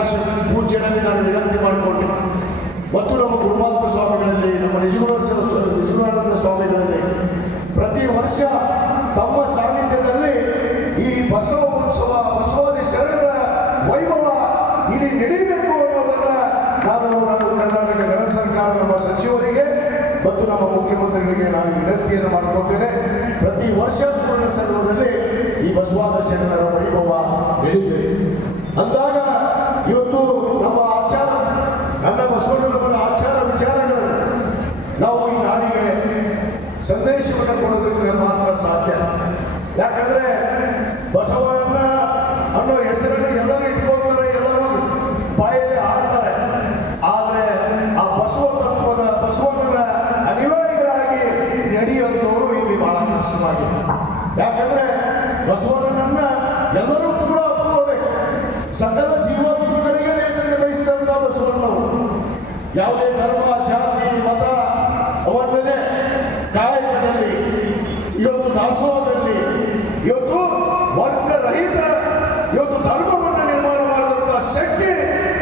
ಪ್ರಕಾಶ್ ಪೂಜ್ಯರಲ್ಲಿ ನಾನು ವಿನಂತಿ ಮಾಡಿಕೊಂಡೆ ಮತ್ತು ನಮ್ಮ ಗುರುಮಾತ್ರ ಸ್ವಾಮಿಗಳಲ್ಲಿ, ನಮ್ಮ ನಿಜಗುಣಾನಂದ ಸ್ವಾಮಿಗಳಲ್ಲಿ ಪ್ರತಿ ವರ್ಷ ತಮ್ಮ ಸಾನ್ನಿಧ್ಯದಲ್ಲಿ ಈ ಬಸವ ಉತ್ಸವ, ಬಸವಾದಿ ಶರಣರ ವೈಭವ ಇಲ್ಲಿ ನಡೀಬೇಕು ಅನ್ನೋದನ್ನ ನಾನು ಕರ್ನಾಟಕ ಗಣ ಸರ್ಕಾರ, ನಮ್ಮ ಸಚಿವರಿಗೆ ಮತ್ತು ನಮ್ಮ ಮುಖ್ಯಮಂತ್ರಿಗಳಿಗೆ ನಾನು ವಿನಂತಿಯನ್ನು ಮಾಡ್ಕೊತೇನೆ. ಪ್ರತಿ ವರ್ಷ ಪೂರ್ಣ ಸಂಘದಲ್ಲಿ ಈ ಬಸವಾದಿ ಶರಣರ ವೈಭವ ನಡೀಬೇಕು ಅಂದಾಗ ಇವತ್ತು ನಮ್ಮ ಆಚಾರ, ನನ್ನ ಬಸವಣ್ಣನವರ ಆಚಾರ ವಿಚಾರಗಳನ್ನು ನಾವು ಈ ನಾಡಿಗೆ ಸಂದೇಶವನ್ನು ಕೊಡೋದಕ್ಕೆ ಮಾತ್ರ ಸಾಧ್ಯ. ಯಾಕಂದ್ರೆ ಬಸವಣ್ಣ ಅನ್ನೋ ಹೆಸರನ್ನು ಎಲ್ಲರೂ ಇಟ್ಕೊಳ್ತಾರೆ, ಎಲ್ಲರೂ ಬಾಯಲ್ಲಿ ಆಡ್ತಾರೆ. ಆದರೆ ಆ ಬಸವ ತತ್ವದ, ಬಸವಣ್ಣನ ಅನಿವಾರ್ಯಗಳಾಗಿ ನಡೆಯುವಂಥವರು ಇಲ್ಲಿ ಬಹಳ ಕಷ್ಟವಾಗಿದೆ. ಯಾಕಂದ್ರೆ ಬಸವಣ್ಣನನ್ನ ಎಲ್ಲರೂ ಕೂಡ ಒಪ್ಪಿಕೊಳ್ಬೇಕು. ಸಕಲ ಜೀವಾತ್ಮಗಳಿಗೆ ಹೆಸರಿಗೆ ಬಯಸಿದಂಥ ಬಸವಣ್ಣವರು ಯಾವುದೇ ಧರ್ಮ, ಜಾತಿ, ಮತ ಅವನ್ನದೇ ಕಾಯಕದಲ್ಲಿ, ಇವತ್ತು ದಾಸೋಹದಲ್ಲಿ, ಇವತ್ತು ವರ್ಗರಹಿತ ಇವತ್ತು ಧರ್ಮವನ್ನು ನಿರ್ಮಾಣ ಮಾಡಿದಂಥ ಶಕ್ತಿ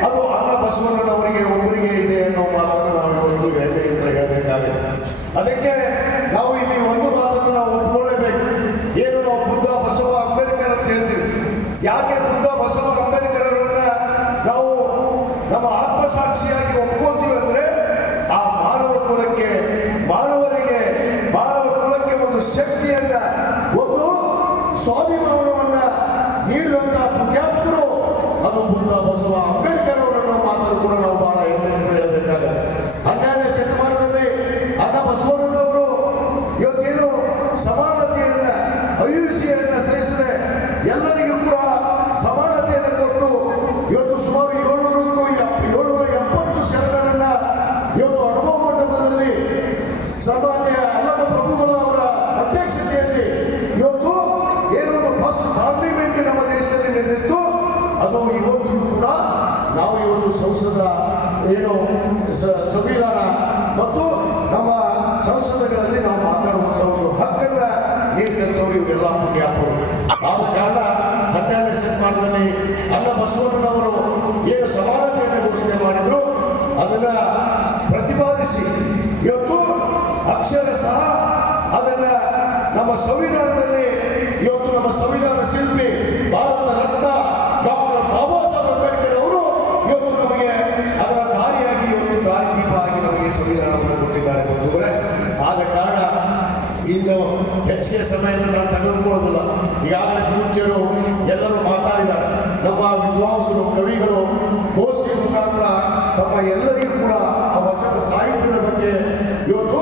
ಅದು ಅಣ್ಣ ಬಸವಣ್ಣನವರಿಗೆ ಒಬ್ಬರಿಗೆ ಇದೆ ಅನ್ನೋ ಮಾತನ್ನು ನಾವು ಇವತ್ತು ಹೆಮ್ಮೆಯಿಂದ ಹೇಳಬೇಕಾಗುತ್ತೆ. ಅದಕ್ಕೆ ನಾವು ಇಲ್ಲಿ ಒಂದು ಮಾತನ್ನು ನಾವು ಒಪ್ಪಿಕೊಳ್ಳೇಬೇಕು. ಏನು ನಾವು ಬುದ್ಧ, ಬಸವ, ಅಂಬೇಡ್ಕರ್ ಅಂತ ಹೇಳ್ತೀವಿ. ಯಾಕೆ ಬುದ್ಧ, ಬಸವ, ಅಂಬೇಡ್ಕರ್ ಅವರನ್ನ ನಾವು ನಮ್ಮ ಆತ್ಮಸಾಕ್ಷಿಯಾಗಿ ಒಪ್ಕೊಳ್ತೀವಿ ಅಂದ್ರೆ ಆ ಮಾನವ ಕುಲಕ್ಕೆ, ಮಾನವ ಕುಲಕ್ಕೆ ಒಂದು ಶಕ್ತಿಯನ್ನ, ಒಂದು ಸ್ವಾಭಿಮಾನವನ್ನ ನೀಡಿದಂತಹ ಪುಣ್ಯಾತ್ಮರು ಅದು ಬುದ್ಧ, ಬಸವ, ಅಂಬೇಡ್ಕರ್ ಅವರನ್ನ ಮಾತನ್ನು ಕೂಡ ನಾವು ಬಹಳ ಹೆಮ್ಮೆ ಅಂತ ಹೇಳಬೇಕಾಗುತ್ತೆ. 12ನೇ ಶತಮಾನದಲ್ಲಿ ಅಣ್ಣ ಬಸವಣ್ಣನವರು ಇವತ್ತೇನು ಸಮಾನತೆಯನ್ನ, ಅಹಿಂಸೆಯನ್ನ ಸಹಿಸದೆ ಎಲ್ಲರಿಗೂ ಕೂಡ ಸಮಾನತೆಯನ್ನು ಕೊಟ್ಟು ಇವತ್ತು ಸುಮಾರು 770 ಶರಣರನ್ನ ಇವತ್ತು ಅನುಭವ ಮಂಟಪದಲ್ಲಿ ಸಾಮಾನ್ಯ ಅಲ್ಲಮ ಪ್ರಭುಗಳು ಅವರ ಅಧ್ಯಕ್ಷತೆಯಲ್ಲಿ ಇವತ್ತು ಏನೊಂದು ಫಸ್ಟ್ ಪಾರ್ಲಿಮೆಂಟ್ ನಮ್ಮ ದೇಶದಲ್ಲಿ ನಡೆದಿತ್ತು. ಅದು ಇವತ್ತು ಕೂಡ ನಾವು ಇವತ್ತು ಸಂಸದ ಏನು ಸಂವಿಧಾನ ಮತ್ತು ನಮ್ಮ ಸಂಸದಗಳಲ್ಲಿ ನಾವು ಮಾತಾಡುವಂಥ ಒಂದು ಹಕ್ಕನ್ನ ನೀಡಿದಂಥವ್ರು ಇವರೆಲ್ಲ ಪುಣ್ಯಾತ್ಮರು. ಆದ ಕಾರಣ 12ನೇ ಶತಮಾನದಲ್ಲಿ ಅಣ್ಣ ಬಸವಣ್ಣನವರು ಏನು ಸಮಾನತೆಯನ್ನು ಘೋಷಣೆ ಮಾಡಿದ್ರು ಅದನ್ನ ಪ್ರತಿಪಾದಿಸಿ ಇವತ್ತು ಅಕ್ಷರ ಸಹ ಅದನ್ನ ನಮ್ಮ ಸಂವಿಧಾನದಲ್ಲಿ ಇವತ್ತು ನಮ್ಮ ಸಂವಿಧಾನ ಶಿಲ್ಪಿ ಭಾರತ ರತ್ನ ಡಾಕ್ಟರ್ ಬಾಬಾ ಸಾಹೇಬ್ ಅಂಬೇಡ್ಕರ್ ಅವರು ಇವತ್ತು ನಮಗೆ ಅದರ ದಾರಿಯಾಗಿ, ಇವತ್ತು ದಾರಿದೀಪ ಆಗಿ ನಮಗೆ ಸಂವಿಧಾನವನ್ನು ಕೊಟ್ಟಿದ್ದಾರೆ ಬಂಧುಗಳೇ. ಆದ ಕಾರಣ ಇನ್ನು ಹೆಚ್ಚಿಗೆ ಸಮಯವನ್ನು ನಾನು ತೆಗೆದುಕೊಳ್ಳೋದಿಲ್ಲ. ಈಗಾಗಲೇ ಪೂಜ್ಯರು ಎಲ್ಲರೂ ಮಾತಾಡಿದ್ದಾರೆ. ನಮ್ಮ ವಿದ್ವಾಂಸರು, ಕವಿಗಳು ಗೋಷ್ಠಿ ಮುಖಾಂತರ ತಮ್ಮ ಎಲ್ಲರಿಗೂ ಕೂಡ ಆ ವಚನ ಸಾಹಿತ್ಯದ ಬಗ್ಗೆ ಇವತ್ತು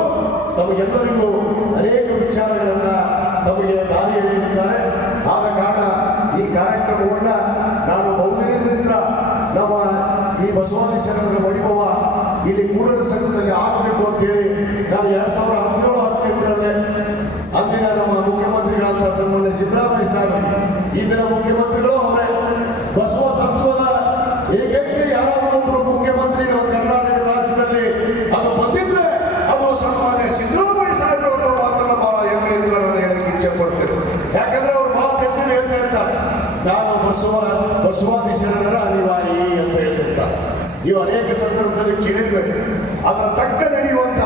ತಮಗೆಲ್ಲರಿಗೂ ಅನೇಕ ವಿಚಾರಗಳನ್ನ ತಮಗೆ ದಾರಿ ಎಳೆಯಲಿದ್ದಾರೆ. ಆದ ಕಾರಣ ಈ ಕಾರ್ಯಕ್ರಮವನ್ನ ನಾನು ಬಹುದಿನದಿಂದ ನಮ್ಮ ಈ ಬಸವಾದಿ ಶರಣರ ವೈಭವ ಇಲ್ಲಿ ಕೂಡಲ ಸಂಘದಲ್ಲಿ ಆಗಬೇಕು ಅಂತೇಳಿ ನಾನು 2017-18ರಲ್ಲಿ ಅಂದಿನ ನಮ್ಮ ಮುಖ್ಯಮಂತ್ರಿಗಳಂತ ಸನ್ಮಾನ್ಯ ಸಿದ್ದರಾಮಯ್ಯ ಸಾಹೇಬ್, ಇಂದಿನ ಮುಖ್ಯಮಂತ್ರಿಗಳು ಅವರೇ. ಬಸವ ತತ್ವದ ಏಕೈಕ ಯಾರಾದರೂ ಒಬ್ಬರು ಮುಖ್ಯಮಂತ್ರಿ ನಮ್ಮ ಕರ್ನಾಟಕ ರಾಜ್ಯದಲ್ಲಿ ಅದು ಬಂದಿದ್ರೆ ಅದು ಸನ್ಮಾನ್ಯ ಸಿದ್ದರಾಮಯ್ಯ ಸಾಹೇಬರು ಅನ್ನೋ ಮಾತನ್ನ ಬಹಳ ಹೆಮ್ಮೆಯಿಂದ ನಾನು ಹೇಳಕ್ಕೆ ಇಚ್ಛೆ ಪಡ್ತೇನೆ. ಯಾಕಂದ್ರೆ ಅವ್ರು ಮಾತು ಎತ್ತಿ ಹೇಳ್ತಾ ಇರ್ತಾರೆ, ನಾನು ಬಸವಾದಿ ಶರಣರ ಅನಿವಾರ್ಯ ಅಂತ ಹೇಳ್ತಿರ್ತಾರೆ. ನೀವು ಅನೇಕ ಸಂದರ್ಭದಲ್ಲಿ ಕೇಳಿರ್ಬೇಕು. ಅದರ ತಕ್ಕ ನಡೆಯುವಂತ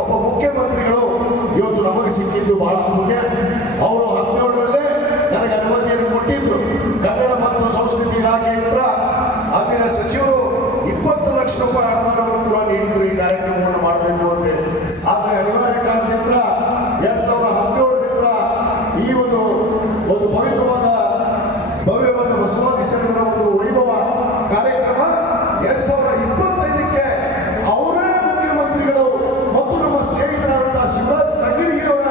ಒಬ್ಬ ಮುಖ್ಯಮಂತ್ರಿಗಳು ಇವತ್ತು ನಮಗೆ ಸಿಕ್ಕಿದ್ದು ಬಹಳ ಪುಣ್ಯ. ಅವರು 17ರಲ್ಲೇ ನನಗೆ ಅನುಮತಿಯನ್ನು ಕೊಟ್ಟಿದ್ರು. ಕನ್ನಡ ಮತ್ತು ಸಂಸ್ಕೃತಿ ಇಲಾಖೆಯಿಂದ ಅಂದಿನ ಸಚಿವರು 20 ಲಕ್ಷ ರೂಪಾಯಿ ಅನುದಾನವನ್ನು ಕೂಡ ನೀಡಿದ್ರು ಈ ಕಾರ್ಯಕ್ರಮವನ್ನು ಮಾಡಬೇಕು ಅಂತೇಳಿ. ಆದರೆ ಅನಿವಾರ್ಯ ಕಾರಣದಿಂದ 2017ರಿಂದ ಈ ಒಂದು ಪವಿತ್ರವಾದ ಭವ್ಯವಾದ ಬಸವಾದಿ ಶರಣರ ಒಂದು ವೈಭವ ಕಾರ್ಯಕ್ರಮ 2025ಕ್ಕೆ ಅವರೇ ಮುಖ್ಯಮಂತ್ರಿಗಳು ಮತ್ತು ನಮ್ಮ ಸ್ನೇಹಿತರಾದಂತಹ ಶಿವರಾಜ್ ತಂಗಡಿಯವರ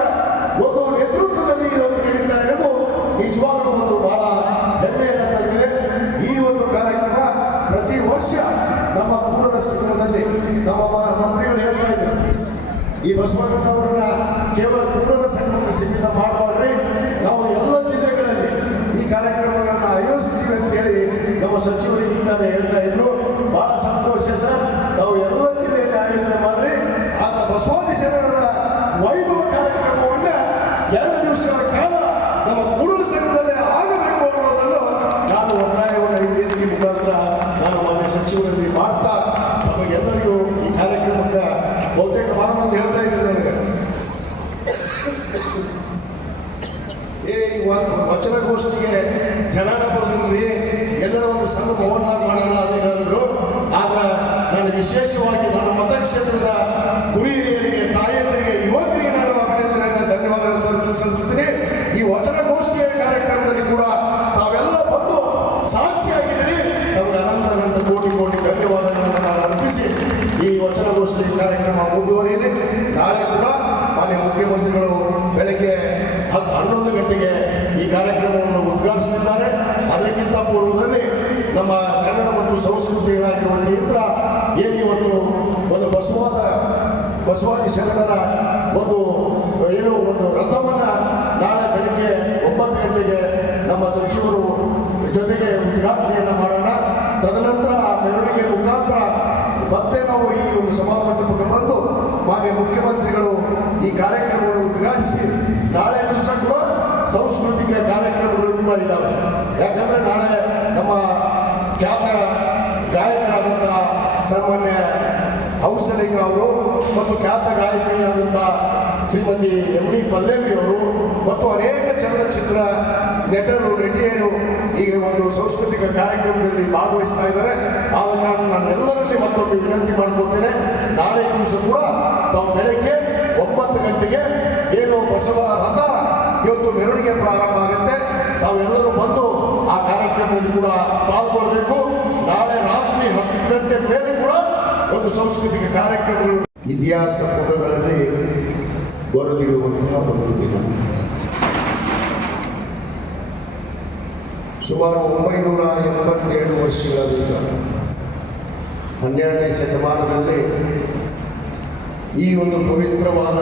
ಒಂದು ನೇತೃತ್ವದಲ್ಲಿ ಇವತ್ತು ನಡೀತಾ ಇರೋದು ನಿಜವಾಗ್ಲೂ ಒಂದು ಬಹಳ ಹೆಮ್ಮೆಯನ್ನು ತಂದಿದೆ. ಈ ಒಂದು ಕಾರ್ಯಕ್ರಮ ಪ್ರತಿ ವರ್ಷ ನಮ್ಮ ಕೂಡಲ ಸಂಘದಲ್ಲಿ ನಮ್ಮ ಮಂತ್ರಿಗಳು ಹೇಳ್ತಾ ಇದ್ದಾರೆ, ಈ ಬಸವಣ್ಣನವರನ್ನ ಕೇವಲ ಕೂಡಲ ಸಂಘಕ್ಕೆ ಸೀಮಿತ ಮಾಡಬಾರ್ರಿ, ನಾವು ಎಲ್ಲ ಜಿಲ್ಲೆಗಳಲ್ಲಿ ಈ ಕಾರ್ಯಕ್ರಮಗಳನ್ನು ಆಯೋಜಿಸ್ತೀವಿ ಅಂತೇಳಿ ನಮ್ಮ ಸಚಿವರು ಈಗಾಗಲೇ ಹೇಳ್ತಾ ಇದ್ರು. ಬಹಳ ಸಂತೋಷ ಸರ್, ನಾವು ಎಲ್ಲ ಜಿಲ್ಲೆಯಲ್ಲಿ ಆಯೋಜನೆ ಮಾಡ್ರಿ. ಆದ ಬಸವಾದಿ ಶರಣರ ವೈಭವ ಕಾರ್ಯಕ್ರಮವನ್ನ 2 ದಿವಸಗಳ ಕಾಲ ನಮ್ಮ ಕೂಡಲ ಸಂಘದಲ್ಲೇ ಆಗಬೇಕು ಅನ್ನೋದನ್ನು ನಾನು ಒತ್ತಾಯವನ್ನು ಈ ವೇದಿಕೆ ಮುಖಾಂತರ ನಾನು ಸಚಿವರಲ್ಲಿ ಮಾಡ್ತಾ ತಮಗೆಲ್ಲರಿಗೂ ಈ ಕಾರ್ಯಕ್ರಮಕ್ಕೆ ಬಹುತೇಕ ಬಹಳ ಮಂದಿ ಹೇಳ್ತಾ ಇದ್ರು ನನಗೆ ಈ ವಚನಗೋಷ್ಠಿಗೆ ಜನಾನ ಬರಲಿಲ್ರಿ, ಎಲ್ಲರ ಒಂದು ಸಣ್ಣ ಮೋಹನ್ಲಾಲ್ ಮಾಡೋಣ ಅದು ಅಂದ್ರು. ಆದ್ರೆ ನಾನು ವಿಶೇಷವಾಗಿ ನನ್ನ ಮತಕ್ಷೇತ್ರದ ಗುರು ಹಿರಿಯರಿಗೆ, ತಾಯಂದರಿಗೆ, ಯುವಕರಿಗೆ ನಾನು ಅಭಿನಂದನೆಯನ್ನು ಧನ್ಯವಾದಗಳು ಸಲ್ಲಿಸ್ತೀನಿ. ಈ ವಚನಗೋಷ್ಠಿಯ ಕಾರ್ಯಕ್ರಮದಲ್ಲಿ ಕೂಡ ತಾವೆಲ್ಲ ಬಂದು ಸಾಕ್ಷಿಯಾಗಿದ್ದೀರಿ. ನಮಗೆ ಅನಂತ ಕೋಟಿ ಧನ್ಯವಾದಗಳನ್ನು ನಾನು ಅರ್ಪಿಸಿ ಈ ವಚನಗೋಷ್ಠಿ ಕಾರ್ಯಕ್ರಮ ಮುಂದುವರಿಯಲಿ. ನಾಳೆ ಕೂಡ ಮಾನ್ಯ ಮುಖ್ಯಮಂತ್ರಿಗಳು ಬೆಳಗ್ಗೆ 11 ಗಂಟೆಗೆ ಈ ಕಾರ್ಯಕ್ರಮವನ್ನು ಉದ್ಘಾಟಿಸಲಿದ್ದಾರೆ. ಅದಕ್ಕಿಂತ ಪೂರ್ವದಲ್ಲಿ ನಮ್ಮ ಕನ್ನಡ ಮತ್ತು ಸಂಸ್ಕೃತಿ ಇಲಾಖೆ ವತಿಯಿಂದ ಏನಿವತ್ತು ಒಂದು ಬಸವಾದಿ ಶರಣರ ಒಂದು ರಥವನ್ನು ನಾಳೆ ಬೆಳಿಗ್ಗೆ 9 ಗಂಟೆಗೆ ನಮ್ಮ ಸಚಿವರು ಜೊತೆಗೆ ಉದ್ಘಾಟನೆಯನ್ನು ಮಾಡೋಣ. ತದನಂತರ ಆ ಮೆರವಣಿಗೆ ಮುಖಾಂತರ ಮತ್ತೆ ನಾವು ಈ ಒಂದು ಸಭಾಮಂಟಪಕ್ಕೆ ಬಂದು ಮಾನ್ಯ ಮುಖ್ಯಮಂತ್ರಿಗಳು ಈ ಕಾರ್ಯಕ್ರಮವನ್ನು ಉದ್ಘಾಟಿಸಿ ನಾಳೆ ದಿವಸ ಕೂಡ ಸಾಂಸ್ಕೃತಿಕ ಕಾರ್ಯಕ್ರಮಗಳು ಕೂಡ ಇದ್ದಾವೆ. ಯಾಕಂದ್ರೆ ನಾಳೆ ನಮ್ಮ ಖ್ಯಾತ ಗಾಯಕರಾದಂತಹ ಸಾಮಾನ್ಯ ಹಂಸಲೇಖ ಅವರು ಮತ್ತು ಖ್ಯಾತ ಗಾಯಕಿಯಾದಂತಹ ಶ್ರೀಮತಿ ಎಂ ಡಿ ಪಲ್ಲವಿ ಅವರು ಮತ್ತು ಅನೇಕ ಚಲನಚಿತ್ರ ನಟರು ನಟಿಯರು ಈ ಒಂದು ಸಾಂಸ್ಕೃತಿಕ ಕಾರ್ಯಕ್ರಮದಲ್ಲಿ ಭಾಗವಹಿಸ್ತಾ ಇದ್ದಾರೆ. ಆದ ಕಾರಣ ನಾನು ಎಲ್ಲರಲ್ಲಿ ಮತ್ತೊಮ್ಮೆ ವಿನಂತಿ ಮಾಡ್ಕೊಳ್ತೇನೆ, ನಾಳೆ ದಿವಸ ಕೂಡ ತಾವು ಬೆಳಗ್ಗೆ 9 ಗಂಟೆಗೆ ಏನು ಬಸವ ರಥ ಇವತ್ತು ಮೆರವಣಿಗೆ ಪ್ರಾರಂಭ ಆಗುತ್ತೆ, ತಾವೆಲ್ಲರೂ ಬಂದು ಆ ಕಾರ್ಯಕ್ರಮದಲ್ಲಿ ಕೂಡ ಪಾಲ್ಗೊಳ್ಳಬೇಕು. ನಾಳೆ ರಾತ್ರಿ 10 ಗಂಟೆ ಮೇಲೆ ಕೂಡ ಒಂದು ಸಾಂಸ್ಕೃತಿಕ ಕಾರ್ಯಕ್ರಮಗಳು ಇತಿಹಾಸ ಪುಟಗಳಲ್ಲಿ ಬರೆದಿರುವಂತಹ ಒಂದು ದಿನ. ಸುಮಾರು 987 ವರ್ಷಗಳ ನಂತರ 12ನೇ ಶತಮಾನದಲ್ಲಿ ಈ ಒಂದು ಪವಿತ್ರವಾದ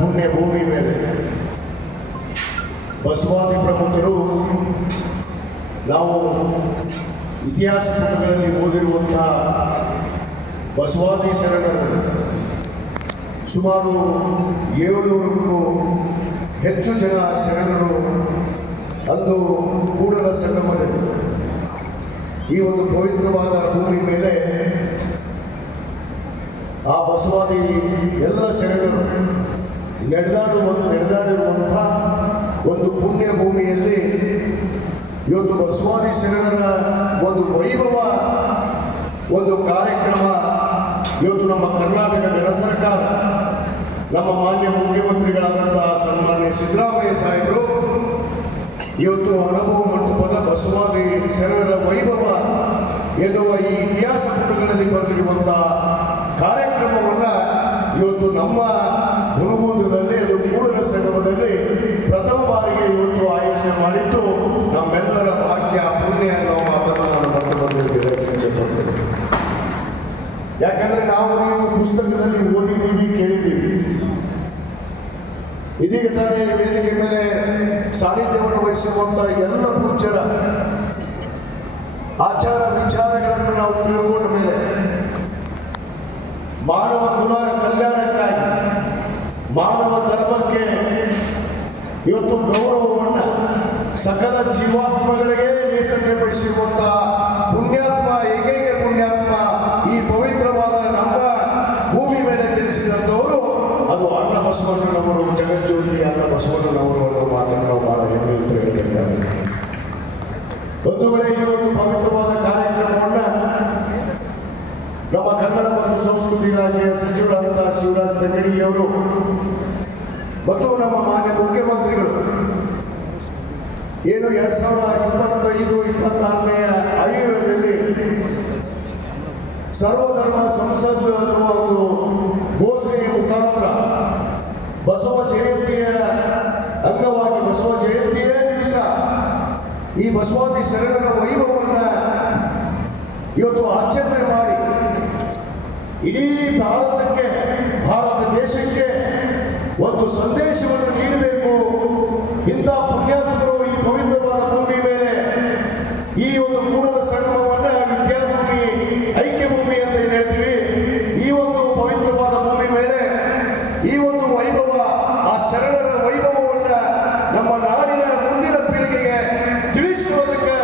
ಪುಣ್ಯ ಭೂಮಿ ಮೇಲೆ ಬಸವಾದಿ ಪ್ರಮುಖರು ನಾವು ಇತಿಹಾಸ ಪುಟಗಳಲ್ಲಿ ಓದಿರುವಂತಹ ಬಸವಾದಿ ಶರಣರು ಸುಮಾರು 700ಕ್ಕೂ ಹೆಚ್ಚು ಜನ ಶರಣರು ಅಂದು ಕೂಡಲ ಸಂಗಮದಲ್ಲಿ ಈ ಒಂದು ಪವಿತ್ರವಾದ ಭೂಮಿ ಮೇಲೆ ಆ ಬಸವಾದಿ ಎಲ್ಲ ಶರಣರು ನಡೆದಾಡಿರುವಂಥ ಒಂದು ಪುಣ್ಯ ಭೂಮಿಯಲ್ಲಿ ಇವತ್ತು ಬಸವಾದಿ ಶರಣರ ಒಂದು ವೈಭವ ಒಂದು ಕಾರ್ಯಕ್ರಮ ಇವತ್ತು ನಮ್ಮ ಕರ್ನಾಟಕ ಗಣ ಸರ್ಕಾರ ನಮ್ಮ ಮಾನ್ಯ ಮುಖ್ಯಮಂತ್ರಿಗಳಾದಂತಹ ಸನ್ಮಾನ್ಯ ಸಿದ್ದರಾಮಯ್ಯ ಸಾಹೇಬರು ಇವತ್ತು ಅನುಭವ ಮಂಟಪದ ಬಸವಾದಿ ಶರಣರ ವೈಭವ ಎನ್ನುವ ಈ ಇತಿಹಾಸ ಪುಟಗಳಲ್ಲಿ ಬರೆದಿರುವಂತಹ ಕಾರ್ಯಕ್ರಮವನ್ನು ಇವತ್ತು ನಮ್ಮ ಹುನಗುಂದದಲ್ಲಿ ಅದು ಕೂಡಲ ಸಂಗಮದಲ್ಲಿ ಪ್ರಥಮ ಬಾರಿಗೆ ಇವತ್ತು ಆಯೋಜನೆ ಮಾಡಿದ್ದು ನಮ್ಮೆಲ್ಲರ ಭಾಗ್ಯ ಪುಣ್ಯ ಅನ್ನೋ ಮಾತನ್ನು ನಾನು ಮತ್ತೆ ಬಂದಿದ್ದೇನೆ. ಯಾಕಂದ್ರೆ ನಾವು ನೀವು ಪುಸ್ತಕದಲ್ಲಿ ಓದಿದ್ದೀವಿ, ಕೇಳಿದ್ದೀವಿ. ಇದೀಗ ತಾನೇ ವೇದಿಕೆ ಮೇಲೆ ಸಾನ್ನಿಧ್ಯವನ್ನು ವಹಿಸಿರುವಂತ ಎಲ್ಲ ಪೂಜ್ಯರ ಆಚಾರ ವಿಚಾರಗಳನ್ನು ನಾವು ತಿಳ್ಕೊಂಡ ಮೇಲೆ ಮಾನವ ಕುಲ ಕಲ್ಯಾಣಕ್ಕಾಗಿ ಮಾನವ ಧರ್ಮಕ್ಕೆ ಇವತ್ತು ಗೌರವವನ್ನು ಸಕಲ ಜೀವಾತ್ಮಗಳಿಗೆ ನೇಸಕ್ಕೆ ಬಯಸಿರುವಂತಹ ಪುಣ್ಯಾತ್ಮ, ಏಕೈಕ ಪುಣ್ಯಾತ್ಮ ಈ ಪವಿತ್ರವಾದ ನಮ್ಮ ಭೂಮಿ ಮೇಲೆ ಜನಿಸಿದಂಥವರು ಅದು ಅಣ್ಣ ಬಸವಣ್ಣನವರು, ಜಗಜ್ಯೋತಿ ಅಣ್ಣ ಬಸವಣ್ಣನವರು ಅನ್ನೋ ಮಾತನ್ನು ನಾವು ಬಹಳ ಹೆಮ್ಮೆಯಿಂದ ಹೇಳಬೇಕಾಗುತ್ತೆ. ಒಂದು ವೇಳೆ ಈ ಒಂದು ಪವಿತ್ರವಾದ ಕಾರ್ಯಕ್ರಮವನ್ನು ನಮ್ಮ ಕನ್ನಡ ಮತ್ತು ಸಂಸ್ಕೃತಿ ಇಲಾಖೆಯ ಸಚಿವರಾದಂತಹ ಶಿವರಾಜ್ ತಂಗಡಿಯವರು ಮತ್ತು ನಮ್ಮ ಮಾನ್ಯ ಮುಖ್ಯಮಂತ್ರಿಗಳು ಏನು 2025-26ನೇ ಆಯವ್ಯಯದಲ್ಲಿ ಸರ್ವಧರ್ಮ ಸಂಸದ್ ಅನ್ನುವ ಒಂದು ಘೋಷಣೆಯ ಮುಖಾಂತರ ಬಸವ ಜಯಂತಿಯ ಅಂಗವಾಗಿ ಬಸವ ಜಯಂತಿಯೇ ದಿವಸ ಈ ಬಸವಾದಿ ಶರಣರ ವೈಭವವನ್ನು ಇವತ್ತು ಆಚರಣೆ ಮಾಡಿ ಇಡೀ ಭಾರತ ದೇಶಕ್ಕೆ ಒಂದು ಸಂದೇಶವನ್ನು ನೀಡಬೇಕು. ಇಂಥ ಪುಣ್ಯಾತ್ಮರು ಈ ಪವಿತ್ರವಾದ ಭೂಮಿ ಮೇಲೆ ಈ ಒಂದು ಕೂಡಲ ಸಂಗಮವನ್ನು ವಿದ್ಯಾಭೂಮಿ, ಐಕ್ಯ ಭೂಮಿ ಅಂತ ಏನು ಹೇಳ್ತೀವಿ, ಈ ಒಂದು ಪವಿತ್ರವಾದ ಭೂಮಿ ಮೇಲೆ ಈ ಒಂದು ವೈಭವ, ಆ ಶರಣರ ವೈಭವವನ್ನು ನಮ್ಮ ನಾಡಿನ ಮುಂದಿನ ಪೀಳಿಗೆಗೆ ತಿಳಿಸಿಕೊಡೋದಕ್ಕೆ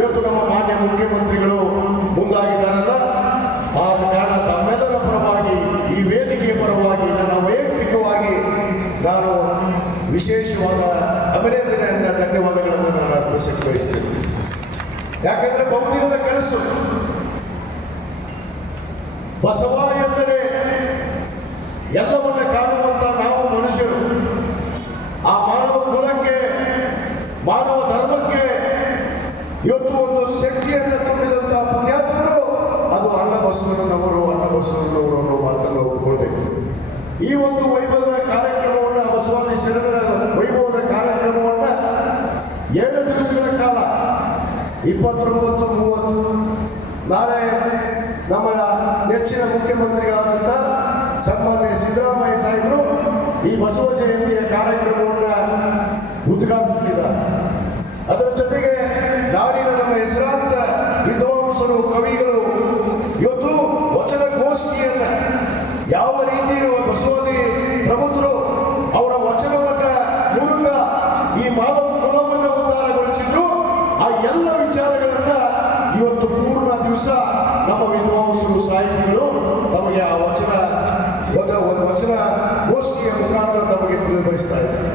ಇವತ್ತು ನಮ್ಮ ಮಾನ್ಯ ಮುಖ್ಯಮಂತ್ರಿಗಳು ಮುಂದಾಗಿದ್ದಾರಲ್ಲ. ನಾನು ವಿಶೇಷವಾದ ಅಭಿನಂದನೆಯನ್ನ ಧನ್ಯವಾದಗಳನ್ನು ನಾನು ಅರ್ಪಿಸಕ್ಕೆ ಬಯಸ್ತೇನೆ. ಯಾಕಂದ್ರೆ ಬಹುದಿನದ ಕನಸು ಬಸವ ಎಂದರೆ ಎಲ್ಲವನ್ನ ಕಾಣುವಂತ ನಾವು ಮನುಷ್ಯರು. ಆ ಮಾನವ ಕುಲಕ್ಕೆ, ಮಾನವ ಧರ್ಮಕ್ಕೆ ಇವತ್ತು ಒಂದು ಶಕ್ತಿಯನ್ನು ತುಂಬಿದಂತ ಪುಣ್ಯಾತ್ಮರು ಅದು ಅಣ್ಣ ಬಸವಣ್ಣನವರು ಅನ್ನೋ ಮಾತನ್ನು ಒಪ್ಪಿಕೊಳ್ಬೇಕು. ಈ ಒಂದು ವೈಭವದ ಕಾರ್ಯಕ್ರಮವನ್ನ, ಬಸವಾದಿ ಶರಣರ ವೈಭವದ ಕಾರ್ಯಕ್ರಮವನ್ನ 2 ದಿವಸಗಳ ಕಾಲ 29, 30 ನಾಳೆ ನಮ್ಮ ನೆಚ್ಚಿನ ಮುಖ್ಯಮಂತ್ರಿಗಳಾದಂಥ ಸನ್ಮಾನ್ಯ ಸಿದ್ದರಾಮಯ್ಯ ಸಾಹೇಬರು ಈ ಬಸವ ಜಯಂತಿಯ ಕಾರ್ಯಕ್ರಮವನ್ನ ಉದ್ಘಾಟಿಸಿದ್ದಾರೆ. ಅದರ ಜೊತೆಗೆ ನಾಡಿನ ನಮ್ಮ ಹೆಸರಾಂತ ವಿದ್ವಾಂಸರು, ಕವಿಗಳು ಇವತ್ತು ವಚನಗೋಷ್ಠಿಯನ್ನ ಯಾವ ರೀತಿ ಬಸವಾದಿ ಪ್ರಬುದ್ಧರು ಅವರ ವಚನವನ್ನ ಮೂಲಕ ಈ ಮಾನವ ಕುಲವನ್ನ ಉದ್ಧಾರಗೊಳಿಸಿದ್ರು, ಆ ಎಲ್ಲ ವಿಚಾರಗಳನ್ನ ಇವತ್ತು ಪೂರ್ಣ ದಿವಸ ನಮ್ಮ ವಿದ್ವಾಂಸರು, ಸಾಹಿತಿಗಳು ತಮಗೆ ಆ ವಚನ ಗೋಷ್ಠಿಯ ಮುಖಾಂತರ ತಮಗೆ ತಿಳಿಬಯಸ್ತಾ ಇದ್ದಾರೆ.